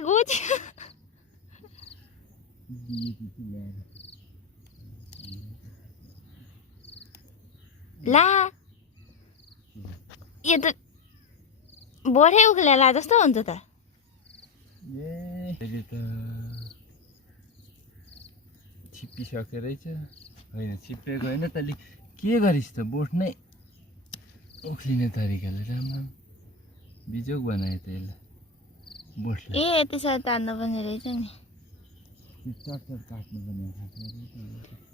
goes ला यो त बढे उख्लेला जस्तो हुन्छ त अहिले त छिप्पिसक्यो रहेछ होइन छिप्पेको होइन तैँले के गरिस् त बोट नै उक्लिने तरिकाले राम्रो बिजोग बनायो त यसलाई बोटलाई ए त्यसरी तान्नु पनि रहेछ नि चट काट्नु पर्ने